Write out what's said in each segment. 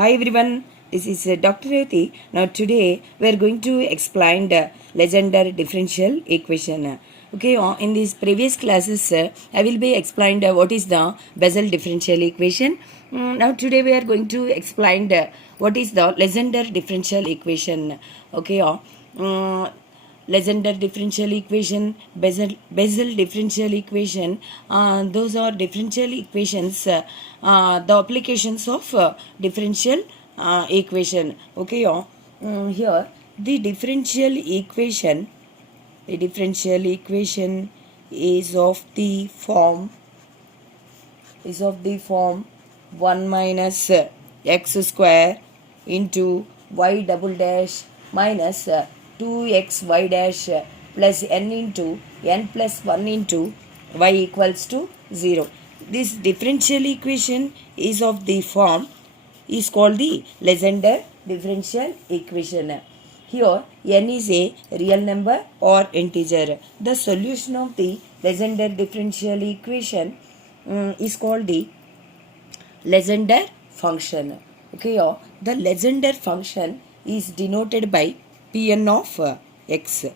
Hi everyone, this is Dr. Reti. Now today we are going to explain the Legendre differential equation. Okay, in these previous classes I will be explained what is the Bessel differential equation. Now today we are going to explain what is the Legendre differential equation. Okay, Legendre differential equation, Bessel differential equation, those are differential equations, the applications of differential equation. Okay, here the differential equation is of the form 1 minus x square into y double dash minus 2xy dash plus n into n plus 1 into y equals to 0. This differential equation is of the form is called the Legendre differential equation. Here n is a real number or integer. The solution of the Legendre differential equation is called the Legendre function. Okay, the Legendre function is denoted by Pn of x.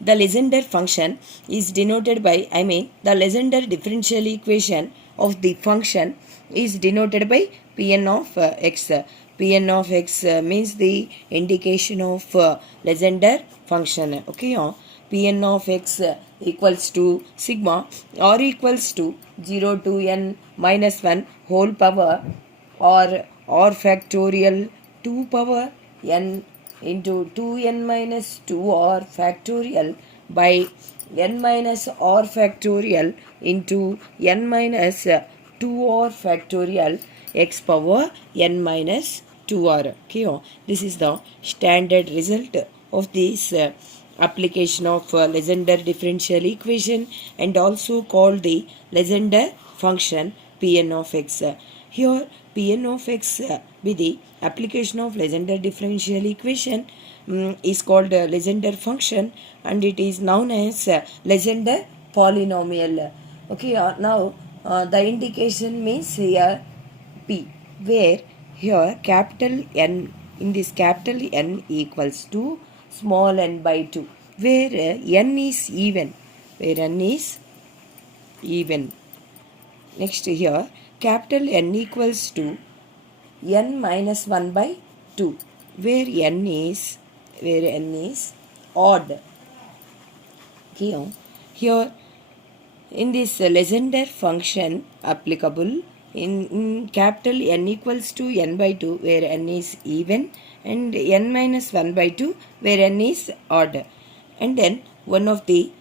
The Legendre function is denoted by, the Legendre differential equation of the function is denoted by Pn of x. Pn of x means the indication of Legendre function. Okay, Pn of x equals to sigma r equals to 0 to n minus 1 whole power or r factorial 2 power n into 2n minus 2r factorial by n minus r factorial into n minus 2r factorial x power n minus 2r. Okay, this is the standard result of this application of Legendre differential equation and also called the Legendre function Pn of x. Here Pn of x with the application of Legendre differential equation is called Legendre function and it is known as Legendre polynomial. Okay, now the indication means here P, where here capital N, in this capital N equals to small n by 2, where n is even, Next here capital N equals to n minus 1 by 2, where n is odd. Okay, here in this Legendre function applicable in capital N equals to n by 2, where n is even, and n minus 1 by 2, where n is odd. And then one of the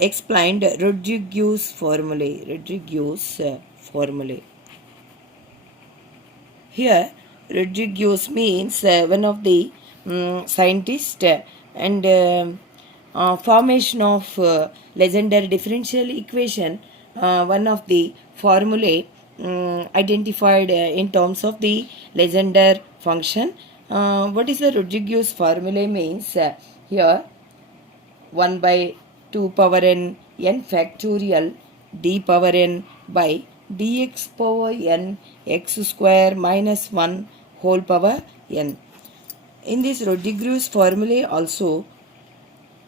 explained Rodriguez formulae. Here Rodriguez means one of the scientists and formation of Legendre differential equation, one of the formulae identified in terms of the Legendre function. What is the Rodriguez formulae means? Here 1 by 2 power n factorial d power n by dx power n x square minus 1 whole power n. In this Rodriguez formulae also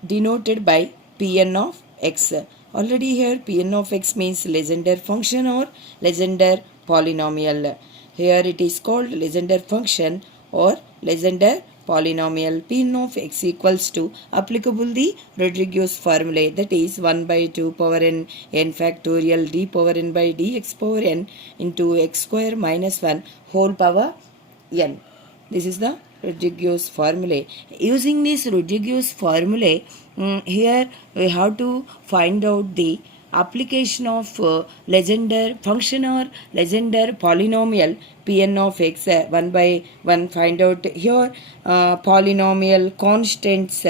denoted by Pn of x. Already here Pn of x means Legendre function or Legendre polynomial. Here it is called Legendre function or Legendre polynomial. Pn of x equals to applicable the Rodriguez formulae, that is 1 by 2 power n factorial d power n by dx power n into x square minus 1 whole power n. This is the Rodriguez formulae. Using this Rodriguez formulae, here we have to find out the application of Legendre function or Legendre polynomial Pn of x. 1 by 1 find out here polynomial constants.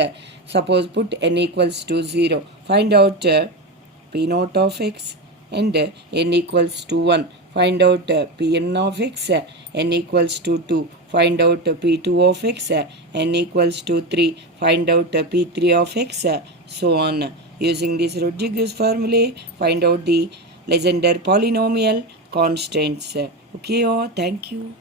Suppose put n equals to 0. Find out P naught of x and n equals to 1. Find out Pn of x, n equals to 2. Find out P2 of x, n equals to 3. Find out P3 of x, so on. Using this Rodriguez formulae, find out the Legendre polynomial constants. Okay, oh, thank you.